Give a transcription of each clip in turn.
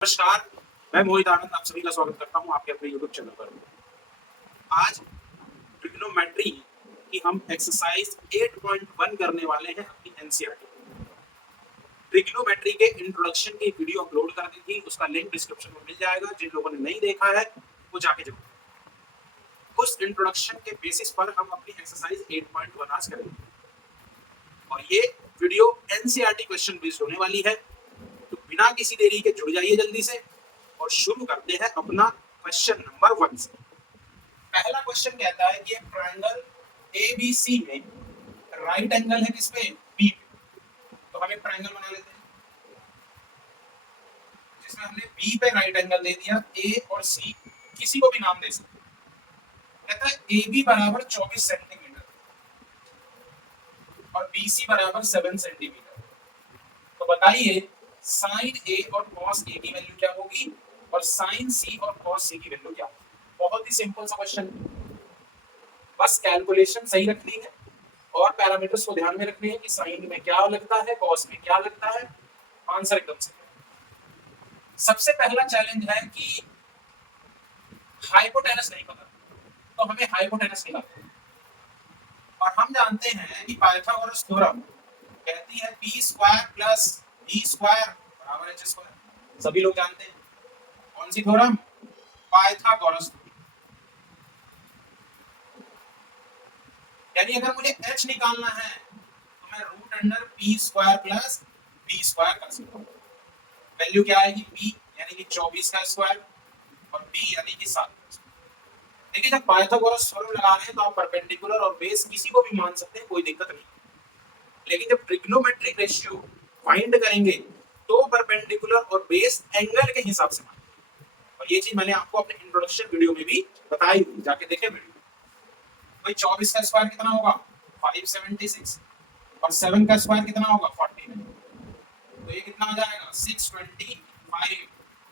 नमस्कार, मैं मोहित आनंद आप सभी का स्वागत करता हूं आपके अपने YouTube चैनल पर। आज ट्रिग्नोमेट्री की हम एक्सरसाइज 8.1 करने वाले हैं अपनी एनसीईआरटी। ट्रिग्नोमेट्री के इंट्रोडक्शन की वीडियो अपलोड कर दी थी, उसका लिंक डिस्क्रिप्शन में मिल जाएगा। जिन लोगों ने नहीं देखा है वो जाके जरूर। उस इंट्रोडक्शन के बेसिस पर हम अपनी एक्सरसाइज 8.1 आज करेंगे और ये वीडियो एनसीईआरटी क्वेश्चन बेस्ड होने वाली है। तो बिना किसी देरी के जुड़ जाइए जल्दी से और शुरू करते हैं अपना क्वेश्चन नंबर 1 से। पहला क्वेश्चन कहता है कि एक ट्रायंगल एबीसी में राइट एंगल है किसपे बी पे। तो हम एक ट्रायंगल बना लेते हैं जिसमें हमने बी पे राइट एंगल दे दिया, ए और सी किसी को भी नाम दे सकते हैं। कहता है एबी बराबर 24 सेंटीमीटर और बीसी बराबर 7 सेंटीमीटर। तो बताइए साइन ए और कॉस ए की वैल्यू क्या होगी और साइन सी और कॉस सी की वैल्यू क्या होगी। बहुत ही सिंपल सा क्वेश्चन, बस कैलकुलेशन सही रखनी है और पैरामीटर्स को ध्यान में रखने हैं कि साइन में क्या लगता है, कॉस में क्या लगता है। आंसर एकदम सही है। सबसे पहला चैलेंज है कि हाइपोटेनस नहीं पता, तो हमें हाइपोटेनस निकालना है। और हम जानते हैं कि पाइथागोरस थ्योरम कहती है B square plus B square बराबर एच स्क्वायर। सभी लोग जानते हैं कौन सी थ्योरम, पाइथागोरस। यानी अगर मुझे h निकालना है तो मैं root under P square plus B square कर सकता हूँ। वैल्यू क्या आएगी, p यानी कि 24 का स्क्वायर और b यानी कि 7 का स्क्वायर। देखिए जब पाइथागोरस थ्योरम लगा रहे हैं तो आप परपेंडिकुलर और बेस किसी को भी मान सकते हैं, कोई दिक्कत नहीं। लेकिन जब ट्रिग्नोमेट्रिक रेशियो फाइंड करेंगे तो परपेंडिकुलर और बेस एंगल के हिसाब से मानेंगे। और ये चीज मैंने आपको अपने इंट्रोडक्शन वीडियो में भी बताई हुई, जाके देखें वीडियो। भाई 24 का स्क्वायर कितना होगा 576 और 7 का स्क्वायर कितना होगा 49। तो ये कितना आ जाएगा 625।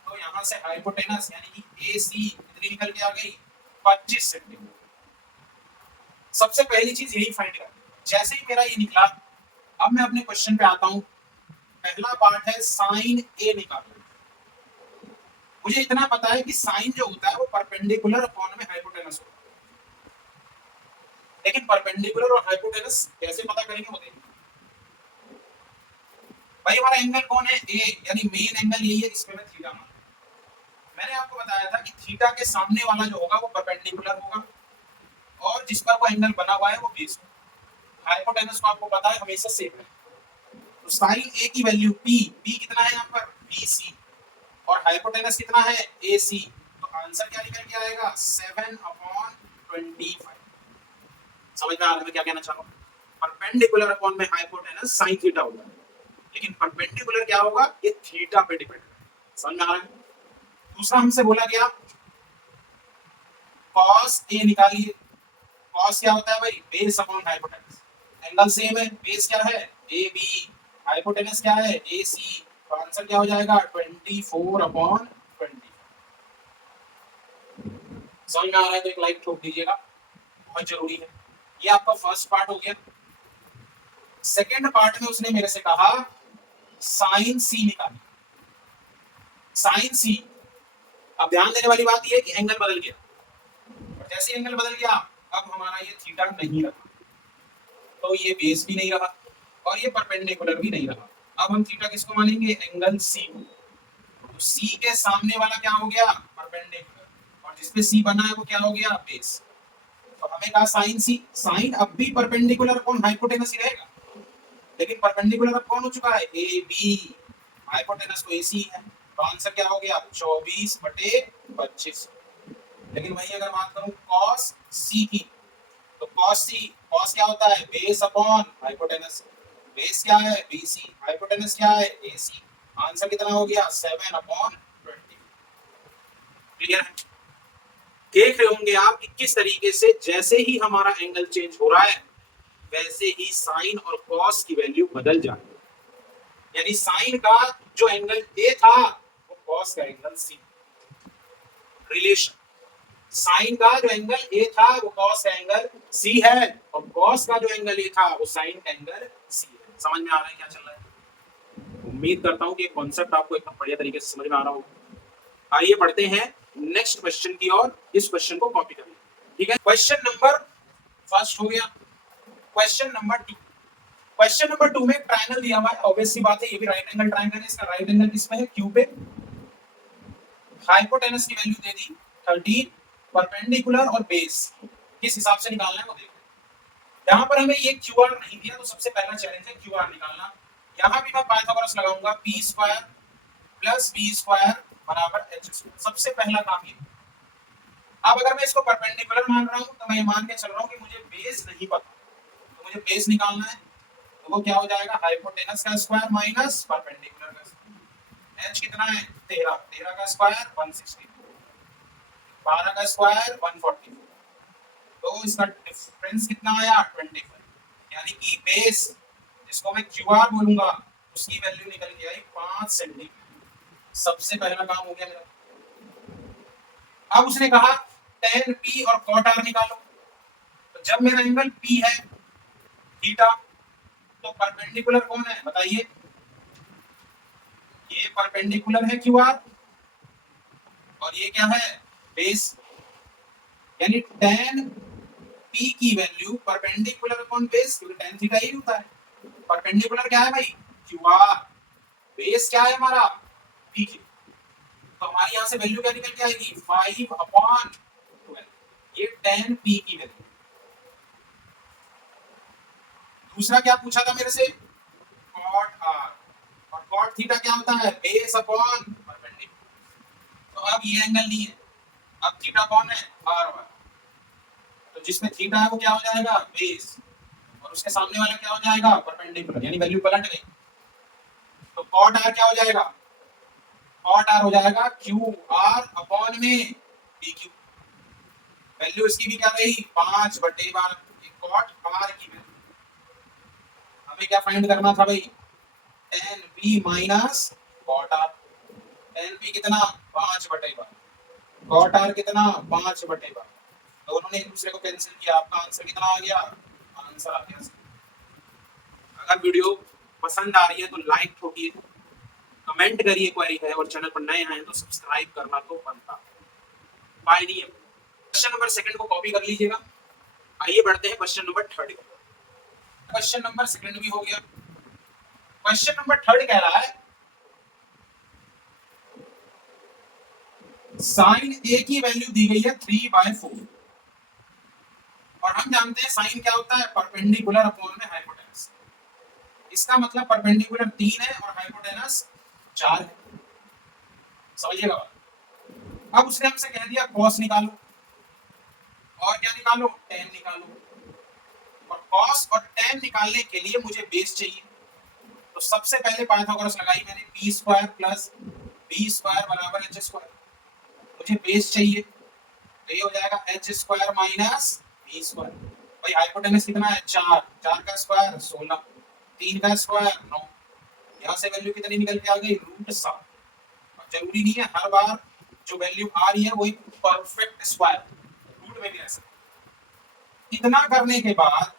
तो यहाँ से हाइपोटेनस यानी कि AC कितनी निकल के आ गई 25 सेंटीमीटर। सबसे पहली चीज यही फाइंड करना। जैसे ही मेरा ये निकला, अब मैं अपने क्वेश्चन पे आता हूँ। पहला पार्ट है साइन ए निकालना। मुझे इतना पता है कि साइन जो होता है वो परपेंडिकुलर अपॉन में हाइपोटेनस होता है। लेकिन परपेंडिकुलर और हाइपोटेनस कैसे पता करेंगे वो देखेंगे। भाई हमारा एंगल कौन है, ए, यानी मेन एंगल यही है जिसमें मैं थीटा मान। मैंने आपको बताया था कि थीटा के सामने वाला जो होगा वो परपेंडिकुलर होगा और जिस पर वो एंगल बना हुआ है वो बेस होगा। हाइपोटेनस को आपको पता है हमेशा सेम है। तो साइन ए की वैल्यू p कितना है यहाँ पर BC और हाइपोटेनस कितना है AC। तो आंसर क्या निकल के आएगा 7/25। समझ में आ रहा है मैं क्या कहना चाह रहा हूँ। परपेंडिकुलर अपॉन में हाइपोटेनस साइन थीटा होगा, लेकिन परपेंडिकुलर क्या होगा ये थीटा पे डिपेंड है। समझ में आ रहा है। दूसरा हमसे बोला गया कॉस ए निकालिए। कॉस क्या होता है भाई base upon hypotenuse. Angle same है, बेस क्या है AB, हाइपोटेनस क्या है AC। तो आंसर क्या हो जाएगा 24/20। समझ में आ रहा है तो एक लाइक ठोक दीजिएगा, बहुत जरूरी है। ये आपका फर्स्ट पार्ट हो गया। सेकेंड पार्ट में उसने मेरे से कहा साइन सी निकालिए। साइन सी, अब ध्यान देने वाली बात यह है कि एंगल बदल गया और जैसे एंगल बदल गया अब हमारा ये थीटा नहीं रहा, तो ये बेस भी नहीं रहा और ये परपेंडिकुलर भी नहीं रहा। अब हम थीटा किसको मानेंगे, एंगल सी को। तो सी के सामने वाला क्या हो गया परपेंडिकुलर और जिसपे सी बना है वो क्या हो गया बेस। तो हमें कहा साइन सी, साइन अब भी परपेंडिकुलर अपॉन हाइपोटेनस ही रहेगा, लेकिन परपेंडिकुलर अब कौन हो चुका है ए बी, हाइपोटेनस तो AC है। तो आंसर क्या हो गया 24/25। लेकिन वही अगर बात करूं cos C की, तो cos C, cos क्या होता है बेस अपॉन हाइपोटेनस। बेस क्या है BC, हाइपोटेनस क्या है AC। आंसर कितना हो गया 7/20। क्लियर है। देख रहे होंगे आप कि किस तरीके से जैसे ही हमारा एंगल चेंज हो रहा है वैसे ही साइन और कॉस की वैल्यू बदल जाती है। यानी साइन का जो एंगल ए था वो कॉस का एंगल सी। रिलेशन, साइन का जो एंगल ए था वो कॉस का एंगल सी है और कॉस का जो एंगल ए था वो साइन का एंगल सी है। समझ में आ रहा है क्या चल रहा है। उम्मीद करता हूं कि कॉन्सेप्ट आपको एकदम बढ़िया तरीके से समझ में आ रहा होगा। आइए बढ़ते हैं नेक्स्ट क्वेश्चन की ओर। इस क्वेश्चन को कॉपी करें, ठीक है। क्वेश्चन नंबर फर्स्ट हो गया। Question number two, question number two में ट्रायंगल दिया हुआ है, ऑब्वियस सी बात है, ये भी राइट एंगल ट्रायंगल है। इसका राइट एंगल किस पे है? क्यू पे। हाइपोटेनस की वैल्यू दे दी 13, परपेंडिकुलर और बेस किस हिसाब से निकालना है वो देखो। यहाँ पर हमें ये क्यूआर नहीं दिया, तो सबसे पहला चैलेंज है क्यूआर निकालना। यहाँ भी मैं पाइथागोरस लगाऊंगा, P square plus B square बराबर एच स्क्वायर। सबसे पहला काम ये। अब अगर मैं इसको परपेंडिकुलर मान रहा हूँ तो मैं मान के चल रहा हूँ कि मुझे बेस नहीं पता, तो मुझे बेस निकालना है। तो वो क्या हो जाएगा? हाइपोटेनस का स्क्वायर माइनस परपेंडिकुलर का स्क्वायर। एच कितना है? 13, 13 का स्क्वायर 160, 12 का स्क्वायर 140, तो इसका डिफरेंस कितना आया? 25। यानी कि बेस जिसको मैं क्यूआर बोलूंगा उसकी वैल्यू निकल के आई 5 सेंटीमीटर। सबसे पहला काम हो गया मेरा। अब उसने कहा tan p और cot r निकालो। तो जब मेरा एंगल p है थीटा, तो परपेंडिकुलर कौन है बताइए? ये परपेंडिकुलर है क्यूआर और ये क्या है? बेस। यानी tan p की वैल्यू परपेंडिकुलर अपॉन बेस, क्योंकि tan थीटा ही होता है। परपेंडिकुलर क्या है भाई? क्यूआर। बेस क्या है हमारा? p Q. तो हमारी यहां से वैल्यू क्या निकल के आएगी? 5/12। ये tan p की वैल्यू। दूसरा क्या पूछा था मेरे से? cot r। और cot थीटा क्या होता है? Base upon perpendicular. तो अब ये एंगल नहीं है, अब थीटा कौन है? r1। तो जिसमें थीटा है वो क्या हो जाएगा? बेस, और उसके सामने वाला क्या हो जाएगा? परपेंडिकुलर। यानी वैल्यू पलट गई। तो cot r क्या हो जाएगा? cot r हो जाएगा qr अपॉन में pq। वैल्यू इसकी भी क्या रही? 5/12। cot r की वैल्यू हमें क्या फाइंड करना था भाई? tan p minus cot r। tan p कितना? 5/12। cot r कितना? 5/12। दोनों ने एक दूसरे को कैंसिल किया। आपका आंसर कितना आ गया? आंसर आ गया। अगर वीडियो पसंद आ रही है तो लाइक ठोकिए, कमेंट करिए क्वेरी है, और चैनल पर नए हैं तो सब्सक्राइब करना तो बनता। By the. Question number second को कॉपी कर लीजिएगा। आइए बढ़ते हैं क्वेश्चन नंबर थर्ड की। क्वेश्चन नंबर सेकंड भी हो गया। क्वेश्चन नंबर थर्ड कह रहा है साइन ए की वैल्यू दी गई है 3/4, और हम जानते हैं साइन क्या होता है? परपेंडिकुलर अपॉन में हाइपोटेनस। इसका मतलब परपेंडिकुलर 3 है और हाइपोटेनस 4 है। समझिएगा बात। अब उसने हमसे कह दिया cos निकालो, और क्या निकालो? tan निकालो। और cos और tan निकालने के लिए मुझे बेस चाहिए। तो सबसे पहले पाइथागोरस लगाई मैंने, p square plus b square बराबर h स्क्वायर। मुझे बेस चाहिए, तो ये हो जाएगा h square minus b square. भाई हाइपोटेनस कितना है? 4, 4 का स्क्वायर 16, 3 का स्क्वायर 9। यहाँ से वैल्यू कितनी निकल के आ गई? √7। जरूरी नहीं है हर बार जो वैल्यू आ रही है वही परफेक्ट स्क्वायर रूट में भी रह सकती। इतना करने के बाद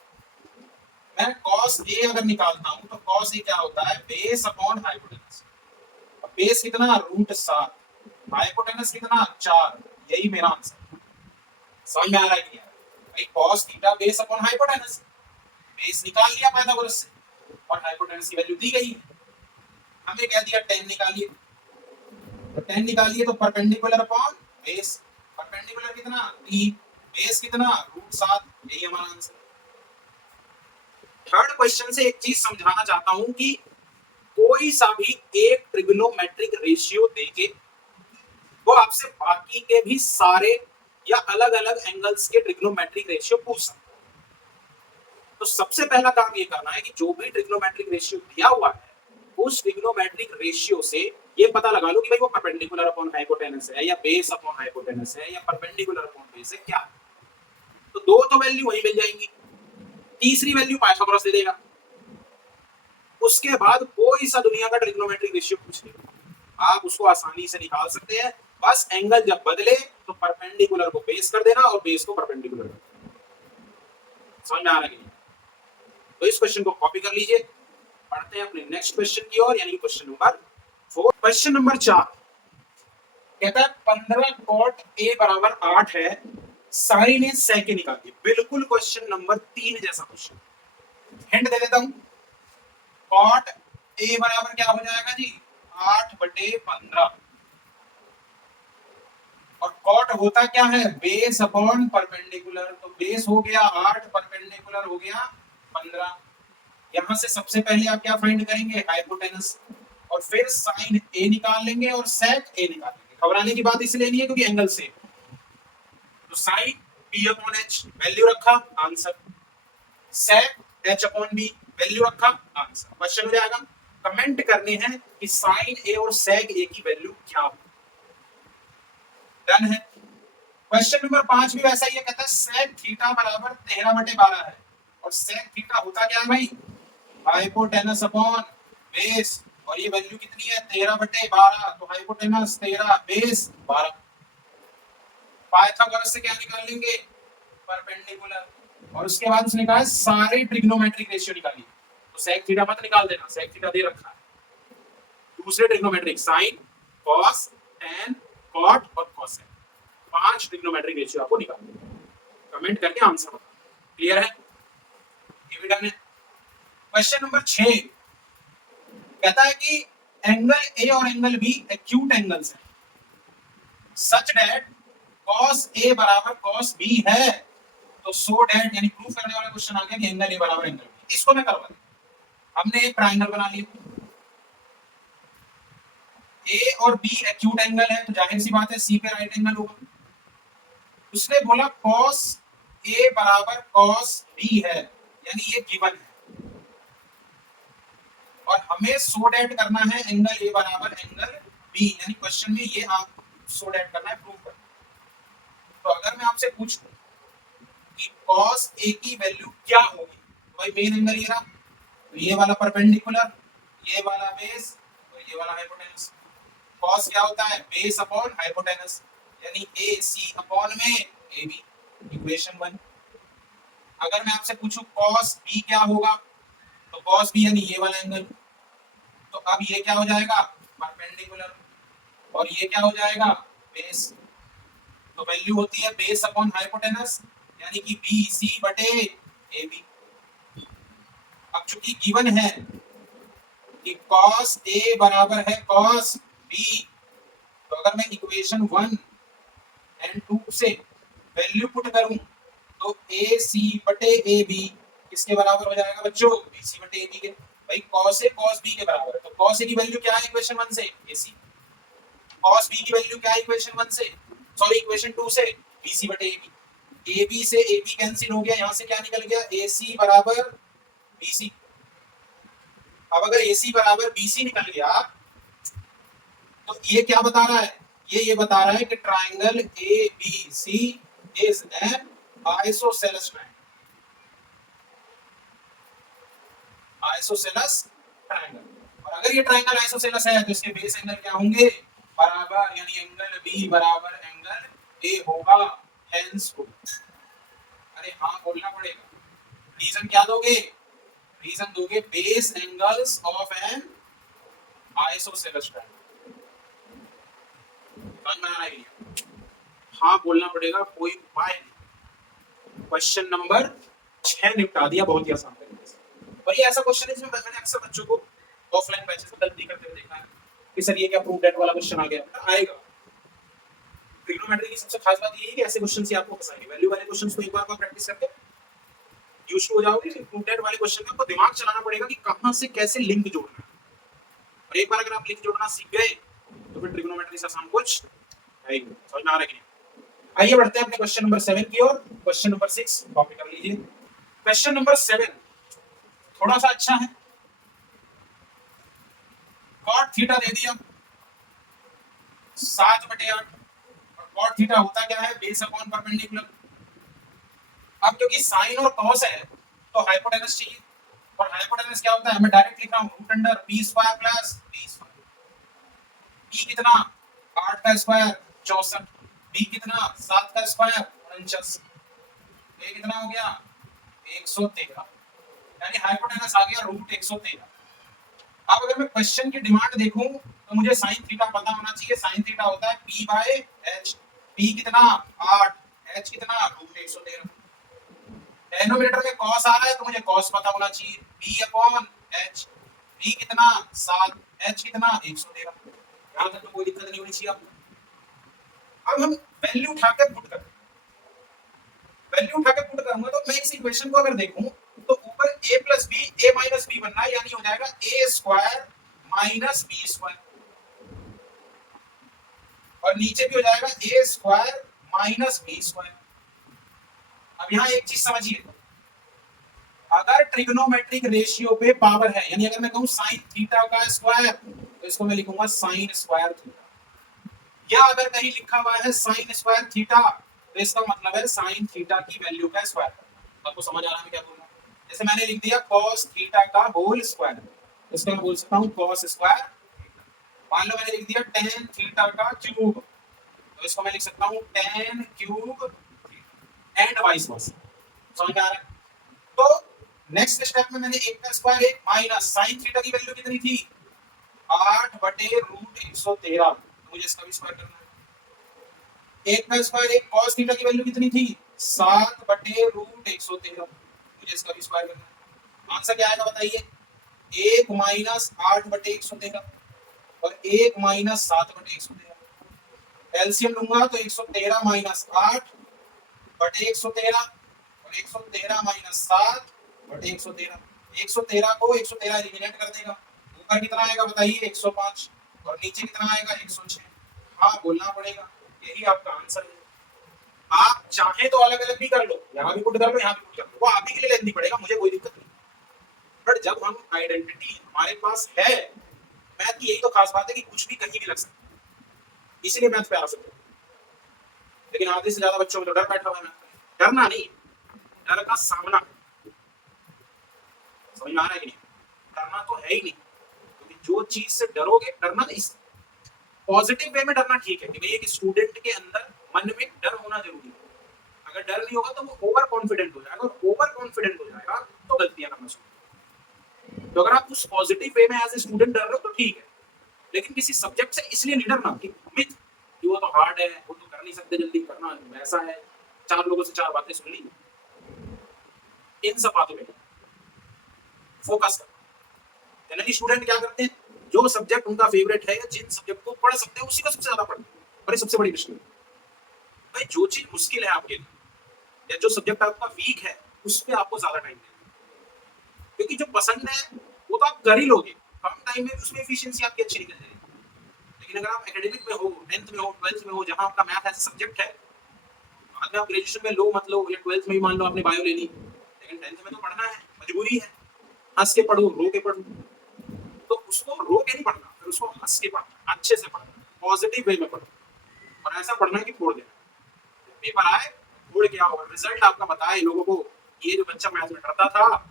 मैं cos a अगर निकालता हूं तो cos a क्या होता है? Base upon hypotenuse. बेस कितना? √7, हाइपोटेनस कितना? 4। यही मेरा आंसर। समझ में आ रहा है क्या? भाई cos theta base upon hypotenuse, base निकाल लिया पाइथागोरस से और हाइपोटेनस की वैल्यू दी गई है। हमें कह दिया tan निकालिए, तो tan निकालिए तो परपेंडिकुलर अपॉन बेस। परपेंडिकुलर कितना? 3, बेस कितना? √7। यही हमारा आंसर। थर्ड क्वेश्चन से एक चीज समझाना चाहता हूं कि कोई सा भी एक ट्रिग्नोमेट्रिक रेशियो देके वो आपसे बाकी के भी सारे या अलग अलग एंगल्स के ट्रिग्नोमेट्रिक रेशियो पूछ सकता है। तो सबसे पहला काम ये करना है कि जो भी ट्रिग्नोमेट्रिक रेशियो दिया हुआ है उस ट्रिग्नोमेट्रिक रेशियो से ये पता लगा लो कि भाई वो परपेंडिकुलर अपॉन हाइपोटेनस है या बेस अपॉन हाइपोटेनस है या परपेंडिकुलर अपॉन बेस है, क्या है। तो दो तो वैल्यू वही मिल जाएंगी, तीसरी वैल्यू पाइथागोरस दे देगा। उसके बाद कोई सा दुनिया का ट्रिग्नोमेट्रिक रेशियो पूछ ले, आप उसको आसानी से निकाल सकते हैं। बस एंगल जब बदले तो परपेंडिकुलर को बेस कर देना और बेस को परपेंडिकुलर कर देना। समझ में आ रहा है? तो इस क्वेश्चन को कॉपी कर लीजिए। पढ़ते हैं अपने नेक्स्ट क्वेश्चन की ओर, यानी क्वेश्चन नंबर 4। क्वेश्चन नंबर 4, कहता है 15 कॉट ए बराबर 8 है, साइन ए सेक के निकालिए। बिल्कुल क्वेश्चन नंबर 3 जैसा क्वेश्चन। हिंट दे देता हूं, कॉट ए बराबर क्या हो जाएगा जी, 8/15। और कॉट होता क्या है, बेस अपॉन परपेंडिकुलर। तो बेस हो गया 8, परपेंडिकुलर हो गया 15। यहां से सबसे पहले आप क्या फाइंड करेंगे, हाइपोटेनस, और फिर साइन ए निकाल लेंगे और सेक ए निकाल लेंगे। घबराने की बात इसलिए नहीं है क्योंकि एंगल से। तो sine P upon H value रखा, answer. Sec H upon B value रखा, आंसर। क्वेश्चन हो जाएगा। कमेंट करने हैं कि साइन ए और सेक ए की वैल्यू क्या हो। डन है। क्वेश्चन नंबर 5 भी वैसा ही है, कहता है सेक थीटा बराबर 13/12 है। और सेक थीटा होता क्या है भाई, हाइपोटेनस अपॉन बेस। और ये वैल्यू कितनी है, 13/12। तो हाइपोटेनस 13, बेस 12। पाइथागोरस से क्या निकाल लेंगे, परपेंडिकुलर। और उसके बाद उसने कहा सारे ट्रिग्नोमेट्रिक रेशियो निकालिए। तो सेक थीटा मत निकाल देना, सेक थीटा दे रखा है। दूसरे trigonometric, sine, cos, tan, cot और कोसेक, 5 ट्रिग्नोमेट्रिक रेशियो आपको निकालना है। कमेंट करके आंसर बताओ। क्लियर है, ये भी डन है। क्वेश्चन नंबर 6 कहता है कि एंगल ए और एंगल बी एक्यूट एंगल्स हैं, सच दैट cos ए बराबर cos बी है। तो सो दैट यानी प्रूफ करने वाला क्वेश्चन आ गया कि एंगल ए बराबर एंगल बी। इसको मैं करवा दूं। हमने एक ट्रायंगल बना लिया, ए और बी एक्यूट एंगल है, तो जाहिर सी बात है सी पे राइट एंगल होगा। उसने बोला cos ए बराबर cos बी है, यानी ये गिवन है। और हमें सो दैट करना है एंगल ए बराबर एंगल बी, यानी क्वेश्चन में ये आप सो दैट करना है, प्रूव करना है। तो अगर मैं आपसे पूछूं कि cos ए की वैल्यू क्या होगी, तो भाई मेन एंगल ये रहा, तो ये वाला परपेंडिकुलर, ये वाला बेस और ये वाला हाइपोटेनस। cos क्या होता है, बेस अपॉन हाइपोटेनस, यानी ए सी अपॉन में ए बी, इक्वेशन 1। अगर मैं आपसे पूछूं cos बी क्या होगा, तो cos बी यानी ये वाला एंगल। तो अब ये क्या हो जाएगा, परपेंडिकुलर, और ये क्या हो जाएगा, बेस। तो वैल्यू होती है बेस अपॉन हाइपोटेनस, यानी कि बी सी बटे ए बी। अब चूंकि गिवन है कि cos ए बराबर है cos बी, तो अगर मैं इक्वेशन 1 एंड 2 से वैल्यू पुट करूं, तो ए सी बटे ए बी किसके बराबर हो जाएगा बच्चों, बी सी बटे ए बी के। भाई cos ए cos बी के बराबर है, तो cos ए की वैल्यू क्या है इक्वेशन 1 से, ए सी। cos बी की वैल्यू क्या है इक्वेशन 1 से, सॉरी इक्वेशन 2 से, बी सी बटे ए बी। ए बी से ए बी कैंसिल हो गया, यहां से क्या निकल गया, ए सी बराबर बी सी। अब अगर ए सी बराबर बी सी निकल गया, तो ये क्या बता रहा है, ये बता रहा है कि triangle A B C is an isosceles triangle. Isosceles triangle. और अगर ये ट्राइंगल आइसोसेलेस है तो इसके बेस एंगल क्या होंगे, बराबर, यानी एंगल बी बराबर एंगल ए होगा, हेंस हो। अरे हाँ बोलना पड़ेगा। रीजन क्या दोगे, रीजन दोगे base angles of N isosceles triangle. समझ में आ रही है, हाँ बोलना पड़ेगा, कोई उपाय नहीं। क्वेश्चन नंबर 6 निपटा दिया बहुत ही आसान तरीके से। और ये ऐसा क्वेश्चन है जिसमें मैंने अक्सर बच्चों को ऑफलाइन बैचेस में गलती करते हुए देखा है कि सर ये क्या प्रूव दैट वाला क्वेश्चन आ गया, आएगा। ट्रिग्नोमेट्री की सबसे खास बात ये है कि ऐसे क्वेश्चन से आपको फंसाएंगे। वैल्यू वाले क्वेश्चंस को एक बार प्रैक्टिस करके यूज्ड हो जाओगे, फिर प्रूव दैट वाले क्वेश्चन में आपको दिमाग चलाना पड़ेगा कि कहां से कैसे लिंक जोड़ना है। और एक बार अगर आप लिंक जोड़ना सीख गए तो फिर ट्रिग्नोमेट्री से आसान कुछ है ही नहीं। समझ में आ रहा है कि नहीं? आइए बढ़ते हैं अपने क्वेश्चन नंबर 7 की ओर। क्वेश्चन नंबर 6 कॉपी कर लीजिए। क्वेश्चन नंबर 7 थोड़ा सा अच्छा है। cot थीटा दे दिया 7/8, और cot थीटा होता क्या है, बेस अपॉन परपेंडिकुलर। अब क्योंकि साइन और cos है तो हाइपोटेनस चाहिए, और हाइपोटेनस क्या होता है, मैं डायरेक्ट लिख रहा हूं root under b square plus b square. b कितना, 8 का स्क्वायर 64, b कितना 7 का स्क्वायर 49, a कितना हो गया 113, यानी हाइपोटेनस आ गया रूट 113। अब अगर मैं क्वेश्चन की डिमांड देखूं तो मुझे साइन थीटा पता होना चाहिए। साइन थीटा होता है p बाय h। p कितना 8, h कितना √113। डेनोमिनेटर में cos आ रहा है तो मुझे cos पता होना चाहिए, p अपॉन h। p कितना 7, h कितना 113। यहां तक तो कोई दिक्कत नहीं होनी चाहिए आपको। अब हम वैल्यू उठा के पुट करें। वैल्यू उठा के पुट करूंगा तो मैं इस इक्वेशन को अगर देखूं तो ऊपर a plus B a minus B बनना है, यानी हो जाएगा a square minus B square, और नीचे भी हो जाएगा a square minus B square. अब यहाँ एक चीज समझिए, अगर ट्रिग्नोमेट्रिक रेशियो पे पावर है, यानी अगर मैं कहूं साइन थीटा का स्क्वायर तो इसको मैं लिखूंगा साइन स्क्वायर थीटा, या अगर कहीं लिखा हुआ है साइन स्क्वायर थीटा तो इसका मतलब है साइन थीटा की वैल्यू का स्क्वायर। आपको समझ आ रहा है क्या बोल रहा हूं? जैसे मैंने लिख दिया cos थीटा का होल स्क्वायर, इसको मैं बोल सकता हूं cos स्क्वायर। मान लो मैंने लिख दिया tan थीटा का क्यूब, तो इसको मैं लिख सकता हूं tan cube and vice versa. समझ में आ रहा है? तो नेक्स्ट स्टेप में मैंने 1 का स्क्वायर 1 माइनस साइन थीटा की वैल्यू कितनी थी 8 बटे रूट 113, तो मुझे इसका भी स्क्वायर करना है। 1 का स्क्वायर 1 cos थीटा की वैल्यू कितनी थी 7 बटे रूट 113, मुझे इसका भी स्क्वायर करना है। आंसर क्या आएगा बताइए, 1 माइनस 8 बटे 113 और 1 माइनस 7 बटे 113। एलसीएम लूंगा तो 113 माइनस 8 बटे 113 और 113 माइनस 7 बटे 113। 113 को 113 एलिमिनेट कर देगा, ऊपर कितना आएगा बताइए 105, और नीचे कितना आएगा 106। हाँ बोलना पड़ेगा, यही आपका आंसर है। आप चाहे तो अलग अलग भी कर लो, यहाँ भी पुट कर लो, यहाँ भी पुट कर लो, वो आप ही के लिए लेंदी पड़ेगा, मुझे कोई दिक्कत नहीं। बट जब हम आइडेंटिटी हमारे पास है, मैथ की यही तो खास बात है कि कुछ भी कहीं भी लग सकता है, इसीलिए मैथ प्यारा सब्जेक्ट है। लेकिन आधे से ज्यादा बच्चों में तो डर बैठा हुआ है। डरना नहीं, डर का सामना। समझ में आ रहा है कि नहीं? डरना तो है ही नहीं, क्योंकि जो चीज से डरोगे, डरना इस पॉजिटिव वे में डरना ठीक है कि भाई एक स्टूडेंट के अंदर मन में डर होना जरूरी है। अगर डर नहीं होगा तो वो ओवर कॉन्फिडेंट हो जाएगा, और ओवर कॉन्फिडेंट हो जाएगा तो गलतियां करना शुरू। तो अगर आप उस पॉजिटिव वे में एज ए स्टूडेंट डर रहे हो तो ठीक है, लेकिन किसी सब्जेक्ट से इसलिए नहीं डरना कि मिथ कि वो तो हार्ड है, वो तो कर नहीं सकते जल्दी, करना वैसा है, 4 लोगों से 4 बातें सुन ली, इन सब बातों पे फोकस करना। जनरली स्टूडेंट क्या करते हैं, जो सब्जेक्ट उनका फेवरेट है या जिन सब्जेक्ट को पढ़ सकते हैं उसी को सबसे ज्यादा पढ़ते हैं। और ये सबसे बड़ी मुश्किल है भाई, जो चीज मुश्किल है आपके लिए या जो सब्जेक्ट आपका वीक है उस पर आपको ज्यादा टाइम देना, क्योंकि जो पसंद है वो तो आप कर ही लोगे, कम टाइम में उसमें एफिशिएंसी आपकी अच्छी निकल जाएगी। लेकिन अगर आप एकेडमिक में हो, 10th में हो, 12th में हो, जहां आपका मैथ एज सब्जेक्ट है, बाद में आप ग्रेजुएशन में लो मत लो, या 12th में भी मान लो आपने बायो ले ली, लेकिन 10th में तो पढ़ना है, मजबूरी है, हंस के पढ़ो रो के पढ़ो, तो उसको रो के नहीं पढ़ना, फिर उसको हंस के पढ़ना, अच्छे से पढ़ना, पॉजिटिव वे में पढ़ो, और ऐसा पढ़ना कि फोड़ देना। पेपर आए फोड़ के आओ, रिजल्ट आपका बताए लोगों को ये जो बच्चा मैथ में डरता था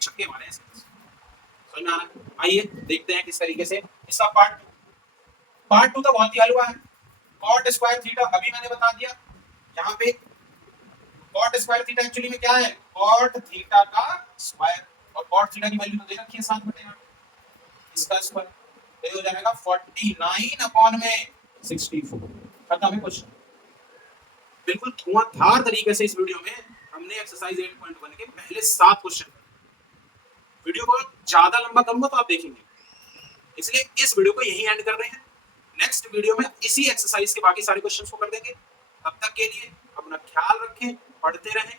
छक्के मारे ऐसे। समझ में आ रहा है? आइए देखते हैं किस तरीके से इसका पार्ट टू तो बहुत ही हलवा है। कॉट स्क्वायर थीटा अभी मैंने बता दिया, यहाँ पे कॉट स्क्वायर थीटा एक्चुअली में क्या है, कॉट थीटा का स्क्वायर, और कॉट थीटा की वैल्यू तो दे रखी है 7/8, इसका स्क्वायर ये हो जाएगा 49 अपॉन में 64। खत्म है क्वेश्चन। बिल्कुल धुआंधार तरीके से इस वीडियो में हमने एक्सरसाइज 8.1 के पहले 7 क्वेश्चन, वीडियो को ज्यादा लंबा करूंगा तो आप देखेंगे, इसलिए इस वीडियो को यही एंड कर रहे हैं। नेक्स्ट वीडियो में इसी एक्सरसाइज के बाकी सारे क्वेश्चंस को कर देंगे। तब तक के लिए अपना ख्याल रखें, पढ़ते रहें।